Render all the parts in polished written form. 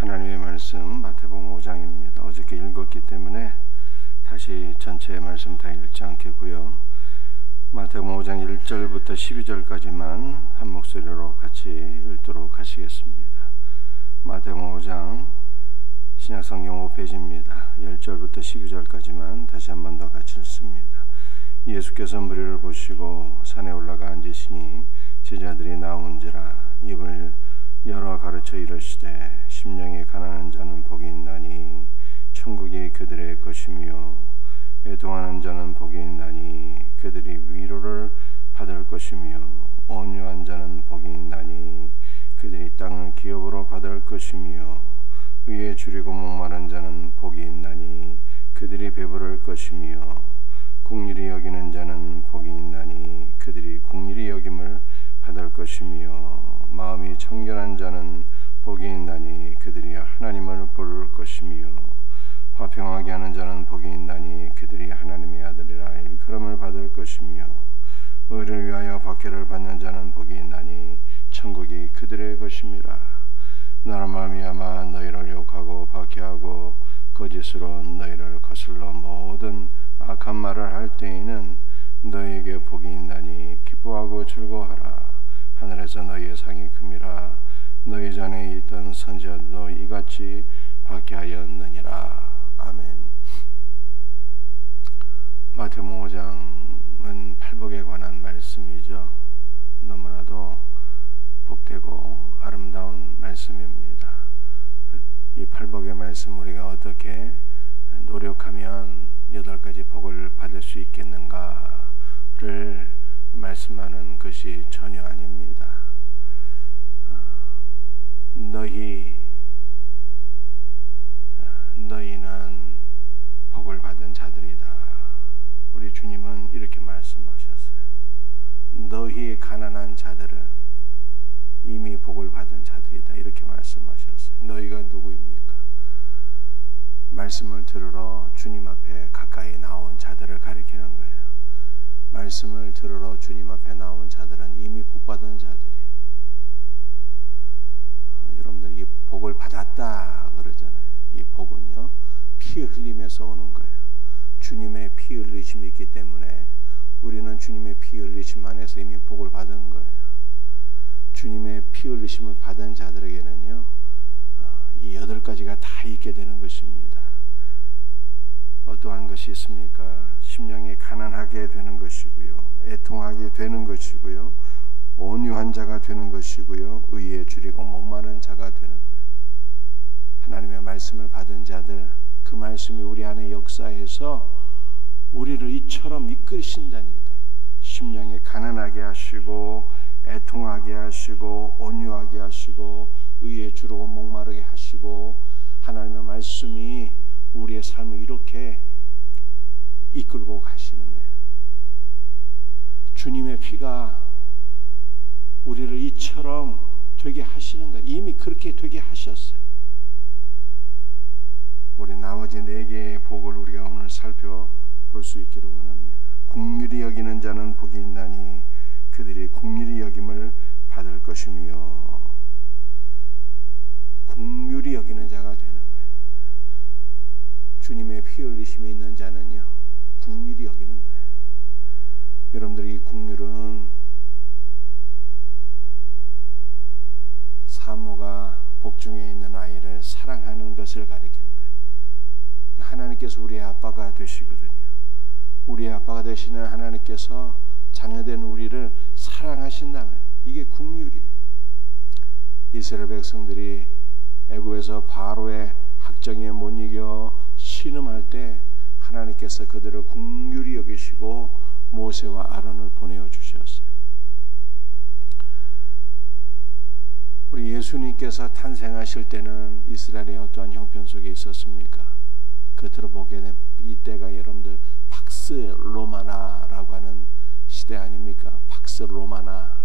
하나님의 말씀 마태복음 5장입니다. 어저께 읽었기 때문에 다시 전체 말씀 다 읽지 않겠고요. 마태복음 5장 1절부터 12절까지만 한 목소리로 같이 읽도록 하시겠습니다. 마태복음 5장 신약성경 5페이지입니다. 10절부터 12절까지만 다시 한 번 더 같이 읽습니다. 예수께서 무리를 보시고 산에 올라가 앉으시니 제자들이 나온지라 입을 열어 가르쳐 이르시되 심령이 가난한 자는 복이 있나니 천국이 그들의 것이며 애통하는 자는 복이 있나니 그들이 위로를 받을 것이며 온유한 자는 복이 있나니 그들이 땅을 기업으로 받을 것이며 의에 줄이고 목마른 자는 복이 있나니 그들이 배부를 것이며 긍휼히 여기는 자는 복이 있나니 그들이 긍휼히 여김을 받을 것이며 마음이 청결한 자는 복이 있나니 그들이 하나님을 볼 것이며 화평하게 하는 자는 복이 있나니 그들이 하나님의 아들이라 일컬음을 받을 것이며 의를 위하여 박해를 받는 자는 복이 있나니 천국이 그들의 것임이라. 나로 말미암아 너희를 욕하고 박해하고 거짓으로 너희를 거슬러 모든 악한 말을 할 때에는 너희에게 복이 있나니 기뻐하고 즐거워하라. 하늘에서 너희의 상이 큼이라. 너희 전에 있던 선지자도 이같이 박해하였느니라. 아멘. 마태복음 5장은 팔복에 관한 말씀이죠. 너무나도 복되고 아름다운 말씀입니다. 이 팔복의 말씀 우리가 어떻게 노력하면 8가지 복을 받을 수 있겠는가를 말씀하는 것이 전혀 아닙니다. 너희는 복을 받은 자들이다. 우리 주님은 이렇게 말씀하셨어요. 너희 가난한 자들은 이미 복을 받은 자들이다. 이렇게 말씀하셨어요. 너희가 누구입니까? 말씀을 들으러 주님 앞에 가까이 나온 자들을 가리키는 거예요. 말씀을 들으러 주님 앞에 나온 자들은 이미 복받은 자들이에요. 여러분들 이 복을 받았다 그러잖아요. 이 복은요 피 흘림에서 오는 거예요. 주님의 피 흘리심이 있기 때문에 우리는 주님의 피 흘리심 안에서 이미 복을 받은 거예요. 주님의 피 흘리심을 받은 자들에게는요 이 8가지가 다 있게 되는 것입니다. 어떠한 것이 있습니까? 심령이 가난하게 되는 것이고요, 애통하게 되는 것이고요, 온유한 자가 되는 것이고요, 의에 줄이고 목마른 자가 되는 거예요. 하나님의 말씀을 받은 자들, 그 말씀이 우리 안에 역사해서 우리를 이처럼 이끌으신다니까요. 심령이 가난하게 하시고 애통하게 하시고 온유하게 하시고 의에 주르고 목마르게 하시고 하나님의 말씀이 우리의 삶을 이렇게 이끌고 가시는 거예요. 주님의 피가 우리를 이처럼 되게 하시는 거예요. 이미 그렇게 되게 하셨어요. 우리 나머지 4개의 복을 우리가 오늘 살펴볼 수 있기를 원합니다. 긍휼히 여기는 자는 복이 있나니 그들이 긍휼히 여김을 받을 것이며, 긍휼히 여기는 자가 되는 거예요. 주님의 피 흘리심이 있는 자는요 긍휼히 여기는 거예요. 여러분들이 이 긍휼은 사모가 복중에 있는 아이를 사랑하는 것을 가리키는 거예요. 하나님께서 우리의 아빠가 되시거든요. 우리의 아빠가 되시는 하나님께서 자녀된 우리를 사랑하신다면 이게 긍휼이에요. 이스라엘 백성들이 애굽에서 바로의 학정에 못 이겨 신음할 때 하나님께서 그들을 긍휼히 여기시고 모세와 아론을 보내어 주셨어요. 우리 예수님께서 탄생하실 때는 이스라엘의 어떠한 형편 속에 있었습니까? 겉으로 보기에는 이 때가 여러분들 팍스 로마나라고 하는 시대 아닙니까? 팍스 로마나,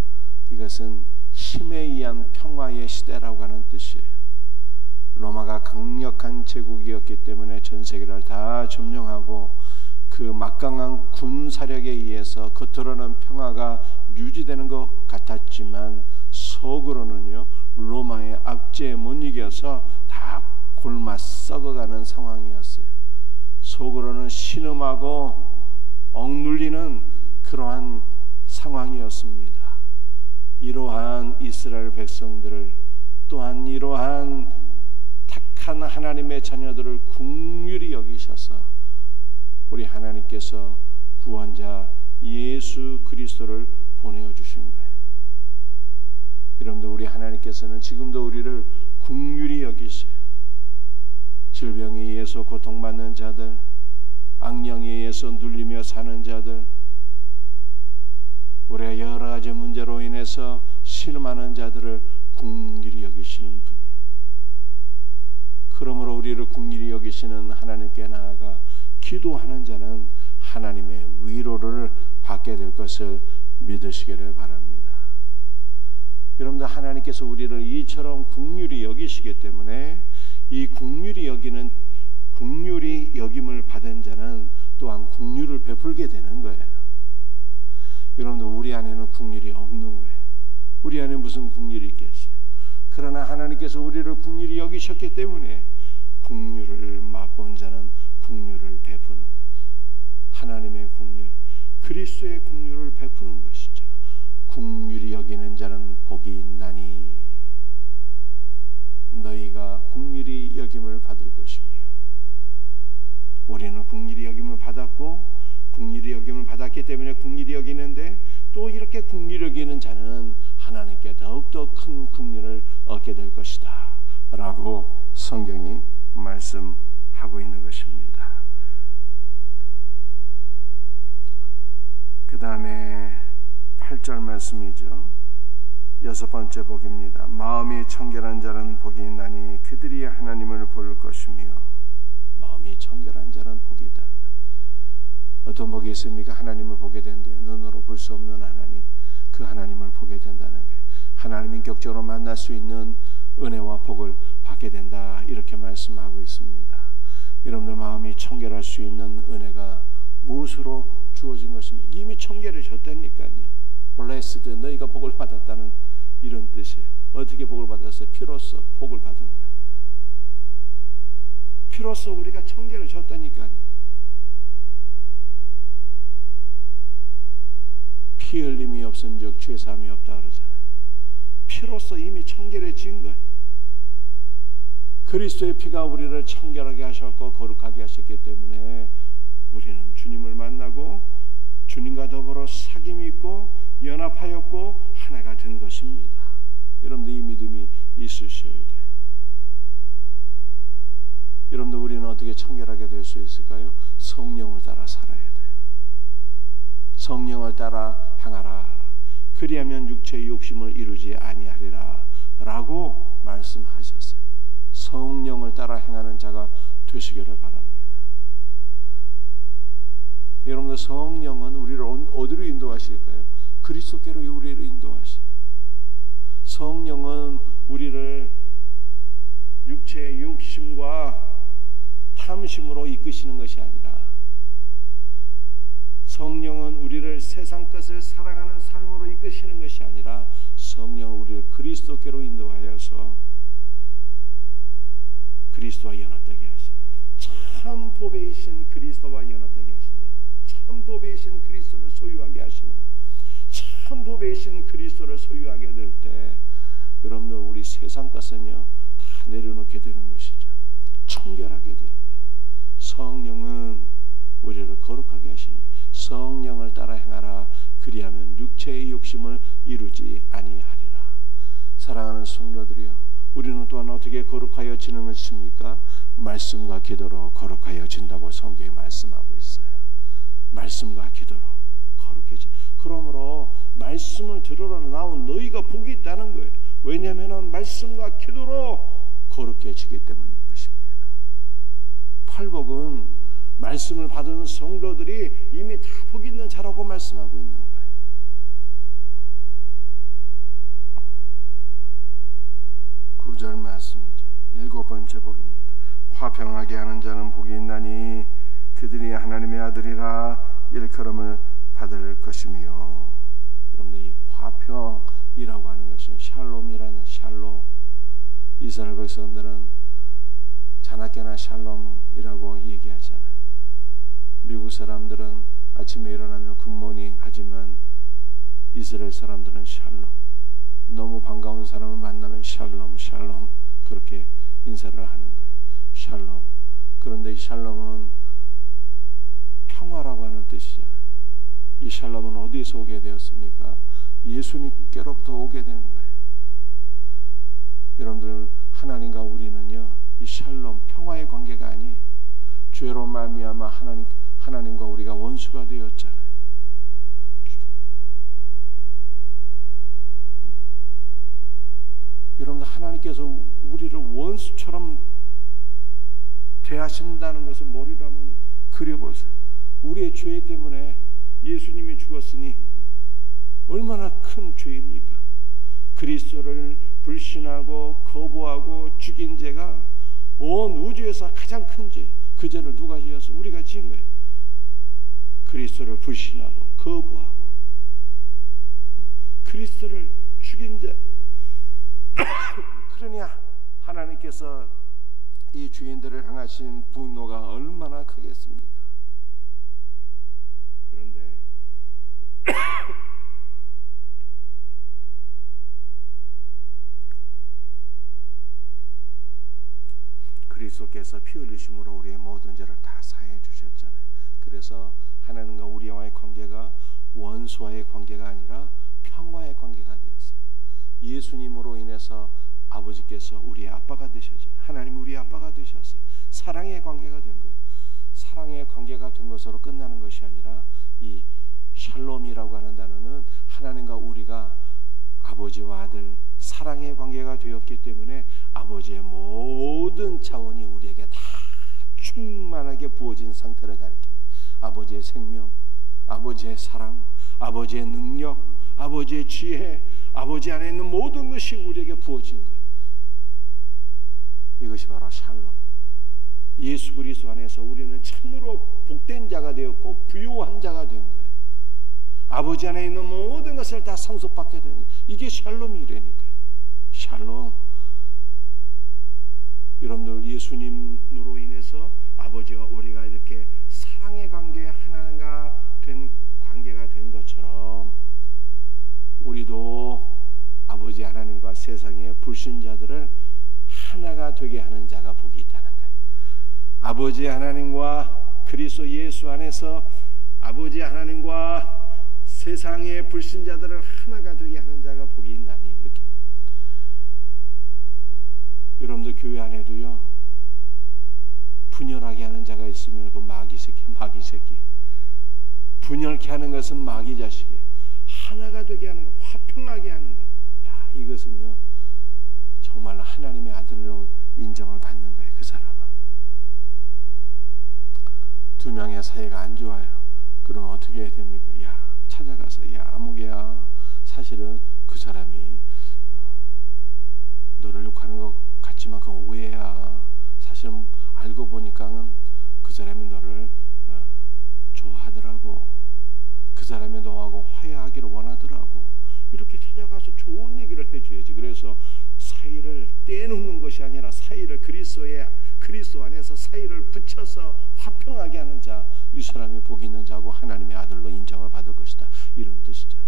이것은 힘에 의한 평화의 시대라고 하는 뜻이에요. 로마가 강력한 제국이었기 때문에 전 세계를 다 점령하고 그 막강한 군사력에 의해서 겉으로는 평화가 유지되는 것 같았지만 속으로는요 로마의 압제에 못 이겨서 다 굶어 썩어가는 상황이었어요. 속으로는 신음하고 억눌리는 그러한 상황이었습니다. 이러한 이스라엘 백성들을, 또한 이러한 택한 하나님의 자녀들을 긍휼히 여기셔서 우리 하나님께서 구원자 예수 그리스도를 보내어 주신 거예요. 여러분들, 우리 하나님께서는 지금도 우리를 긍휼히 여기세요. 질병에 의해서 고통받는 자들, 악령에 의해서 눌리며 사는 자들, 우리가 여러 가지 문제로 인해서 신음하는 자들을 긍휼히 여기시는 분이에요. 그러므로 우리를 긍휼히 여기시는 하나님께 나아가 기도하는 자는 하나님의 위로를 받게 될 것을 믿으시기를 바랍니다. 여러분들, 하나님께서 우리를 이처럼 긍휼히 여기시기 때문에 이 긍휼히 여김을 받은 자는 또한 긍휼을 베풀게 되는 거예요. 여러분들, 우리 안에는 긍휼이 없는 거예요. 우리 안에 무슨 긍휼이 있겠어요? 그러나 하나님께서 우리를 긍휼히 여기셨기 때문에 긍휼을 맛본 자는 긍휼을 베푸는 거예요. 하나님의 긍휼, 그리스도의 긍휼을 베푸는 것이죠. 긍휼히 여기는 자는 복이 있나니 너희가 긍휼히 여김을 받을 것이며. 우리는 긍휼히 여김을 받았고, 긍휼히 여김을 받았기 때문에 긍휼히 여기는데, 또 이렇게 긍휼히 여기는 자는 하나님께 더욱더 큰 긍휼을 얻게 될 것이다 라고 성경이 말씀하고 있는 것입니다. 그 다음에 8절 말씀이죠. 6번째 복입니다. 마음이 청결한 자는 복이 있나니 그들이 하나님을 볼 것이며. 마음이 청결한 자는 복이 있다. 어떤 복이 있습니까? 하나님을 보게 된대요. 눈으로 볼 수 없는 하나님, 그 하나님을 보게 된다는 거예요. 하나님 인격적으로 만날 수 있는 은혜와 복을 받게 된다, 이렇게 말씀하고 있습니다. 여러분들, 마음이 청결할 수 있는 은혜가 무엇으로 주어진 것입니까? 이미 청결해졌다니까요. 블레스드, 너희가 복을 받았다는 이런 뜻이에요. 어떻게 복을 받았어요? 피로써 복을 받은 거예요. 피로써 우리가 청결해졌다니까요. 피 흘림이 없은즉 죄 사함이 없다 그러잖아요. 피로써 이미 청결해진 거예요. 그리스도의 피가 우리를 청결하게 하셨고 거룩하게 하셨기 때문에 우리는 주님을 만나고 주님과 더불어 사귐이 있고 연합하였고 하나가 된 것입니다. 여러분들, 이 믿음이 있으셔야 돼요. 여러분들, 우리는 어떻게 청결하게 될 수 있을까요? 성령을 따라 살아야 돼요. 성령을 따라 행하라. 그리하면 육체의 욕심을 이루지 아니하리라 라고 말씀하셨어요. 성령을 따라 행하는 자가 되시기를 바랍니다. 여러분들, 성령은 우리를 어디로 인도하실까요? 그리스도께로 우리를 인도하셔요. 성령은 우리를 육체의 욕심과 탐심으로 이끄시는 것이 아니라, 성령은 우리를 세상 것을 사랑하는 삶으로 이끄시는 것이 아니라, 성령은 우리를 그리스도께로 인도하여서 그리스도와 연합되게 하시는, 참 보배이신 그리스도와 연합되게 하신다. 참 보배이신 그리스도를 소유하게 하시는, 참 보배이신 그리스도를 소유하게 될 때 여러분들, 우리 세상 것은요 다 내려놓게 되는 것이죠. 청결하게 되는 거예요. 성령은 우리를 거룩하게 하시는 거예요. 성령을 따라 행하라. 그리하면 육체의 욕심을 이루지 아니하리라. 사랑하는 성도들이여, 우리는 또한 어떻게 거룩하여지는 것입니까? 말씀과 기도로 거룩하여진다고 성경에 말씀하고 있어요. 말씀과 기도로 거룩해지. 그러므로 말씀을 들으러 나온 너희가 복이 있다는 거예요. 왜냐하면 말씀과 기도로 거룩해지기 때문인 것입니다. 팔복은 말씀을 받은 성도들이 이미 다 복 있는 자라고 말씀하고 있는 거예요. 구절 말씀이죠. 7번째 복입니다. 화평하게 하는 자는 복이 있나니 그들이 하나님의 아들이라 일컬음을 받을 것이며. 여러분들, 이 화평이라고 하는 것은 샬롬이라는 샬롬. 이스라엘 백성들은 자나깨나 샬롬이라고 얘기하잖아요. 미국 사람들은 아침에 일어나면 굿모닝 하지만 이스라엘 사람들은 샬롬. 너무 반가운 사람을 만나면 샬롬, 샬롬 그렇게 인사를 하는 거예요. 샬롬. 그런데 이 샬롬은 평화라고 하는 뜻이잖아요. 이 샬롬은 어디에서 오게 되었습니까? 예수님께로부터 오게 된 거예요. 여러분들, 하나님과 우리는요, 이 샬롬, 평화의 관계가 아니에요. 죄로 말미암아 하나님과 우리가 원수가 되었잖아요. 여러분들, 하나님께서 우리를 원수처럼 대하신다는 것을 머리로 한번 그려보세요. 우리의 죄 때문에 예수님이 죽었으니 얼마나 큰 죄입니까? 그리스도를 불신하고 거부하고 죽인 죄가 온 우주에서 가장 큰 죄. 그 죄를 누가 지어서? 우리가 지은 거예요. 그리스도를 불신하고 거부하고 그리스도를 죽인 죄. 그러니 하나님께서 이 죄인들을 향하신 분노가 얼마나 크겠습니까? 그런데 그리스도께서 피 흘리심으로 우리의 모든 죄를 다 사해 주셨잖아요. 그래서 하나님과 우리와의 관계가 원수와의 관계가 아니라 평화의 관계가 되었어요. 예수님으로 인해서 아버지께서 우리의 아빠가 되셨잖아요. 하나님 우리의 아빠가 되셨어요. 사랑의 관계가 된 거예요. 사랑의 관계가 된 것으로 끝나는 것이 아니라 이 샬롬이라고 하는 단어는 하나님과 우리가 아버지와 아들 사랑의 관계가 되었기 때문에 아버지의 모든 자원이 우리에게 다 충만하게 부어진 상태를 가리킵니다. 아버지의 생명, 아버지의 사랑, 아버지의 능력, 아버지의 지혜, 아버지 안에 있는 모든 것이 우리에게 부어진 거예요. 이것이 바로 샬롬. 예수 그리스도 안에서 우리는 참으로 복된 자가 되었고 부요한 자가 된 거예요. 아버지 안에 있는 모든 것을 다 상속받게 되는 거예요. 이게 샬롬이라니까요. 샬롬. 여러분들, 예수님으로 인해서 아버지와 우리가 이렇게 사랑의 관계, 하나가 된 관계가 된 것처럼 우리도 아버지 하나님과 세상의 불신자들을 하나가 되게 하는 자가 복이 있다는 거예요. 아버지 하나님과 그리스도 예수 안에서 아버지 하나님과 세상의 불신자들을 하나가 되게 하는 자가 복이 있나니, 이렇게. 여러분들 교회 안에도요, 분열하게 하는 자가 있으면 그 마귀 새끼. 분열케 하는 것은 마귀 자식이에요. 하나가 되게 하는 것, 화평하게 하는 것. 야, 이것은요 정말로 하나님의 아들로 인정을 받는 거예요. 그 사람은. 두 명의 사이가 안 좋아요. 그럼 어떻게 해야 됩니까? 야, 찾아가서, 야, 아무개야, 사실은 그 사람이 너를 욕하는 것 같지만 그건 오해야. 사실은 알고 보니까 그 사람이 너를 좋아하더라고. 그 사람이 너하고 화해하기를 원하더라고. 이렇게 찾아가서 좋은 얘기를 해줘야지. 그래서 사이를 떼놓는 것이 아니라 사이를 그리스도 안에서 사이를 붙여서 화평하게 하는 자, 이 사람이 복 있는 자고 하나님의 아들로 인정을 받을 것이다, 이런 뜻이잖아요.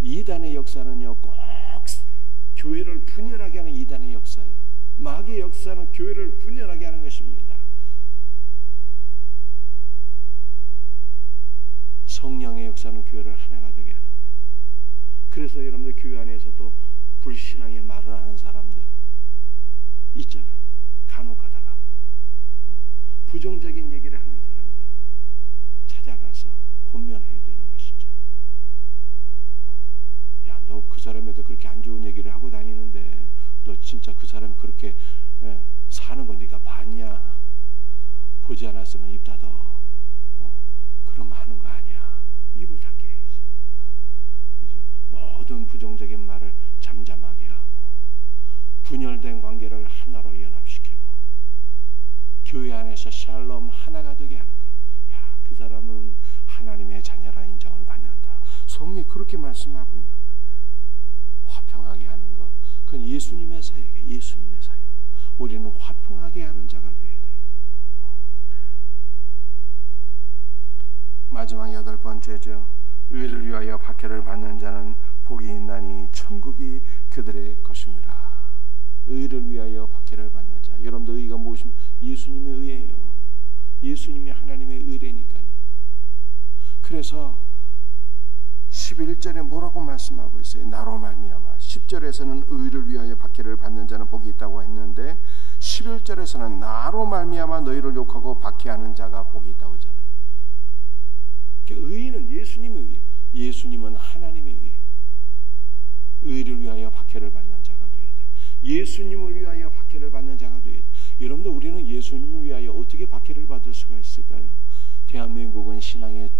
이단의 역사는요 꼭 교회를 분열하게 하는 이단의 역사예요. 마귀의 역사는 교회를 분열하게 하는 것입니다. 성령의 역사는 교회를 하나가 되게 하는 거예요. 그래서 여러분들 교회 안에서 또 불신앙의 말을 하는 사람들 있잖아요. 간혹 가다가 부정적인 얘기를 하는 사람들 찾아가서 권면해야 되는 것이죠. 야, 너 그 사람에도 그렇게 안 좋은 얘기를 하고 다니는데 너 진짜 그 사람이 그렇게 사는 거 네가 봤냐? 보지 않았으면 입 닫어. 그러면 하는 거 아니야. 입을 닫게 해야지. 그죠? 모든 부정적인 말을 잠잠하게 하고 분열된 관계를 하나로 연합시키고 교회 안에서 샬롬 하나가 되게 하는 것. 야, 그 사람은 하나님의 자녀라 인정을 받는다. 성경이 그렇게 말씀하고 있는 거예요. 화평하게 하는 것. 그건 예수님의 사역에 예수님의 사역. 우리는 화평하게 하는 자가 되어야 돼요. 마지막 8번째죠. 의를 위하여 박해를 받는 자는 복이 있나니 천국이 그들의 것입니다. 의를 위하여 박해를 받는 자. 여러분들 의가 무엇이면 예수님의 의예요. 예수님이 하나님의 의라니까요. 그래서 11절에 뭐라고 말씀하고 있어요? 나로 말미암아. 10절에서는 의를 위하여 박해를 받는 자는 복이 있다고 했는데 11절에서는 나로 말미암아 너희를 욕하고 박해하는 자가 복이 있다고 하잖아요. 그러니까 의는 예수님의 의예요. 예수님은 하나님의 의예요. 의를 위하여 박해를 받는 자가 되어야 돼요. 예수님을 위하여 박해를 받는 자가 되어야 돼요. 여러분들 우리는 예수님을 위하여 어떻게 박해를 받을 수가 있을까요? 대한민국은 신앙의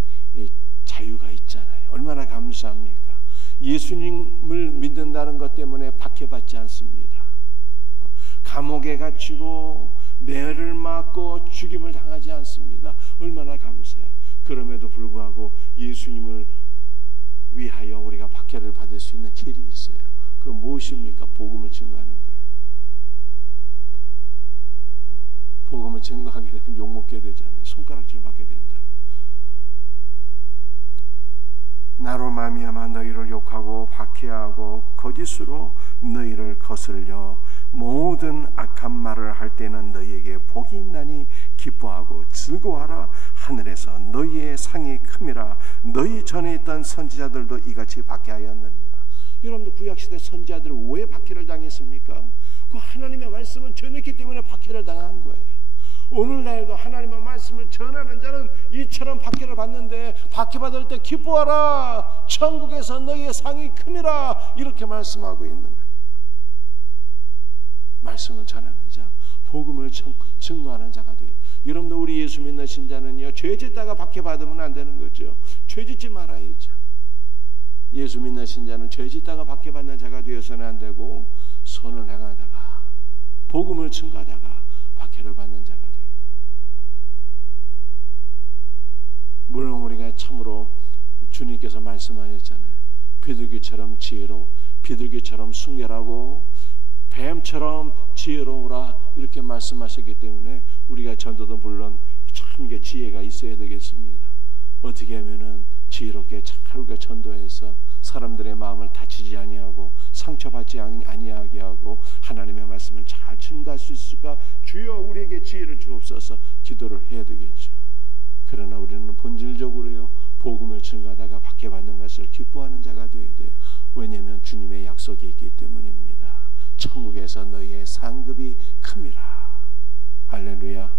자유가 있잖아요. 얼마나 감사합니까? 예수님을 믿는다는 것 때문에 박해받지 않습니다. 감옥에 갇히고 매를 맞고 죽임을 당하지 않습니다. 얼마나 감사해요. 그럼에도 불구하고 예수님을 위하여 우리가 박해를 받을 수 있는 길이 있어요. 그 무엇입니까? 복음을 증거하는 거예요. 복음을 증거하게 되면 욕먹게 되잖아요. 손가락질 받게 된다. 나로 말미암아 너희를 욕하고 박해하고 거짓으로 너희를 거슬려 모든 악한 말을 할 때는 너희에게 복이 있나니 기뻐하고 즐거워하라. 하늘에서 너희의 상이 큼이라. 너희 전에 있던 선지자들도 이같이 박해하였느니라. 여러분들 구약시대 선지자들은 왜 박해를 당했습니까? 그 하나님의 말씀을 전했기 때문에 박해를 당한 거예요. 오늘날도 하나님의 말씀을 전하는 자는 이처럼 박해를 받는데 박해받을 때 기뻐하라. 천국에서 너희의 상이 큼이라. 이렇게 말씀하고 있는 거예요. 말씀을 전하는 자, 복음을 증거하는 자가 돼요. 여러분들 우리 예수 믿는 신자는요, 죄 짓다가 박해받으면 안 되는 거죠. 죄 짓지 말아야죠. 예수 믿는 신자는 죄 짓다가 박해받는 자가 되어서는 안 되고 선을 행하다가 복음을 증거하다가 박해를 받는 자가 돼요. 물론 우리가 참으로 주님께서 말씀하셨잖아요. 비둘기처럼 지혜로, 비둘기처럼 순결하고 뱀처럼 지혜로우라 이렇게 말씀하셨기 때문에 우리가 전도도 물론 참 이게 지혜가 있어야 되겠습니다. 어떻게 하면은 지혜롭게 잘 우리가 전도해서 사람들의 마음을 다치지 아니하고 상처받지 아니하게 하고 하나님의 말씀을 잘 증거할 수 있을까? 주여 우리에게 지혜를 주옵소서 기도를 해야 되겠죠. 그러나 우리는 본질적으로요 복음을 증거하다가 박해받는 것을 기뻐하는 자가 되어야 돼요. 왜냐하면 주님의 약속이 있기 때문입니다. 천국에서 너희의 상급이 큼이라. 할렐루야.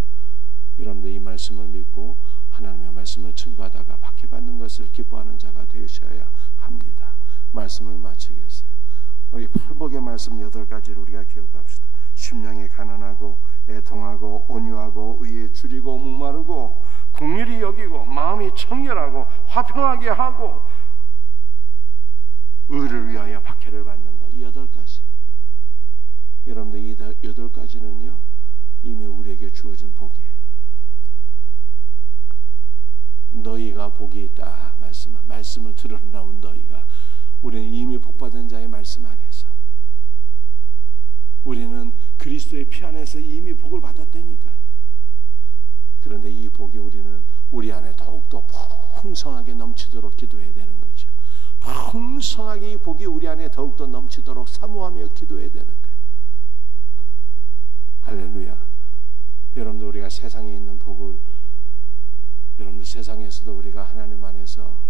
여러분들 이 말씀을 믿고 하나님의 말씀을 증거하다가 박해받는 것을 기뻐하는 자가 되셔야 합니다. 말씀을 마치겠어요. 우리 팔복의 말씀 8가지를 우리가 기억합시다. 심령이 가난하고 애통하고 온유하고 의에 줄이고 목마르고 긍휼히 여기고 마음이 청결하고 화평하게 하고 의를 위하여 박해를 받는 것. 이 8가지. 여러분들 이 8가지는요 이미 우리에게 주어진 복이에요. 너희가 복이 있다 말씀을 들으러 나온 너희가, 우리는 이미 복받은 자의 말씀 안에서, 우리는 그리스도의 피 안에서 이미 복을 받았다니까요. 그런데 이 복이 우리 안에 더욱더 풍성하게 넘치도록 기도해야 되는 거죠. 풍성하게 이 복이 우리 안에 더욱더 넘치도록 사모하며 기도해야 되는 거예요. 할렐루야. 여러분들 우리가 세상에 있는 복을, 여러분들 세상에서도 우리가 하나님 안에서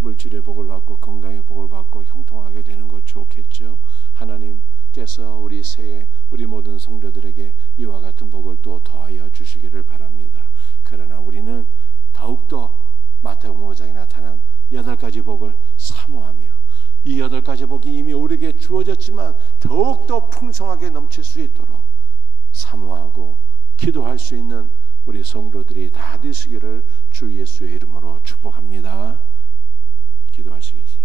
물질의 복을 받고 건강의 복을 받고 형통하게 되는 것 좋겠죠. 하나님께서 우리 새해 우리 모든 성도들에게 이와 같은 복을 또 더하여 주시기를 바랍니다. 그러나 우리는 더욱더 마태복음 5장에 나타난 8가지 복을 사모하며 이 8가지 복이 이미 우리에게 주어졌지만 더욱더 풍성하게 넘칠 수 있도록 사모하고 기도할 수 있는 우리 성도들이 다 되시기를 주 예수의 이름으로 축복합니다. 기도하시겠어요?